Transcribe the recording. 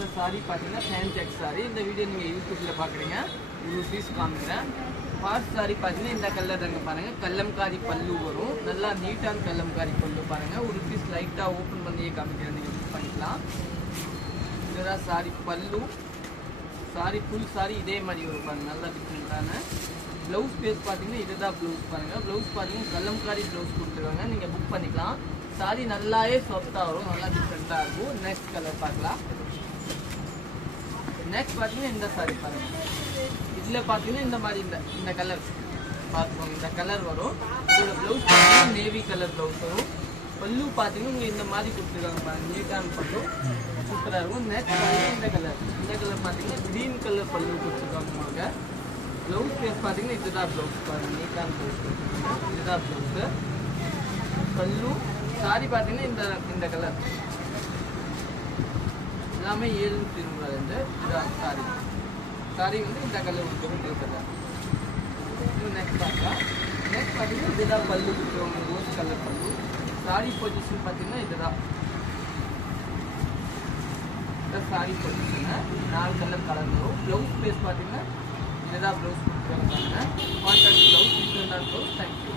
இந்த சாரி பார்த்தீங்கன்னா fan check sorry. இந்த வீடியோ நீங்கள் யூடியூப்பில் பார்க்குறீங்க. ஒரு பீஸ் காமிக்கிறேன். ஃபர்ஸ்ட் சாரி பார்த்தீங்கன்னா இந்த கலர் தாங்க பாருங்கள். கல்லம்காரி பல்லு வரும். நல்லா நீட்டான கல்லம்காரி பல்லு பாருங்கள். ஒரு பீஸ் லைட்டாக ஓப்பன் பண்ணியே காமிக்கிறேன். நீங்கள் யூஸ் பண்ணிக்கலாம். இதுதான் சாரி பல்லு. சாரி ஃபுல் சாரி இதே மாதிரி வரும் பாருங்கள். நல்லா டிஃப்ரெண்ட்டான ப்ளவுஸ் பேஸ் பார்த்தீங்கன்னா இதுதான் ப்ளவுஸ் பாருங்கள். ப்ளவுஸ் பார்த்தீங்கன்னா கல்லம்காரி ப்ளவுஸ் கொடுத்துருக்காங்க. நீங்கள் புக் பண்ணிக்கலாம். சாரி நல்லாவே சாஃப்டாக வரும். நல்லா டிஃப்ரெண்ட்டாக இருக்கும். நெக்ஸ்ட் கலர் பார்க்கலாம். நெக்ஸ்ட் பார்த்தீங்கன்னா இந்த சாரி பாருங்கள். இதில் பார்த்தீங்கன்னா இந்த மாதிரி இந்த கலர் பார்த்துக்கோங்க. இந்த கலர் வரும். இதோட ப்ளவுஸ் பார்த்தீங்கன்னா நேவி கலர் ப்ளவுஸ் வரும். பல்லு பார்த்தீங்கன்னா உங்களுக்கு இந்த மாதிரி கொடுத்துருக்காங்க பாருங்கள். நீட்டான பல்லு சூப்பராக இருக்கும். நெக்ஸ்ட் பார்த்தீங்கன்னா இந்த கலர் பார்த்தீங்கன்னா க்ரீன் கலர் பல்லு கொடுத்துருக்காங்க உங்களுக்கு. ப்ளவுஸ் பேஸ் பார்த்தீங்கன்னா இதுதான் ப்ளவுஸ் பாருங்கள். நீட்டான ப்ளவுஸ் இதுதான் ப்ளவுஸு. பல்லு சாரி பார்த்தீங்கன்னா இந்த கலர் எல்லாமே 720 இதுதான் சாரி. சாரி வந்து இந்த கலர் கொடுத்துருவோம் கலர். நெக்ஸ்ட் பார்க்கலாம். நெக்ஸ்ட் பார்த்தீங்கன்னா இதுதான் பல்லு கொடுத்துருவாங்க. ரோஸ் கலர் பல்லு. சாரி பொசிஷன் பார்த்தீங்கன்னா இதுதான் சாரி பொசிஷனு. 4 கலர் கலர் வரும். ப்ளவுஸ் பேஸ் பார்த்தீங்கன்னா இதுதான் ப்ளவுஸ் கொடுத்துருவாங்க. கான்ட்ராக்ட் ப்ளவுஸ், டிஃப்ரெண்டான ப்ளவுஸ். தேங்க்யூ.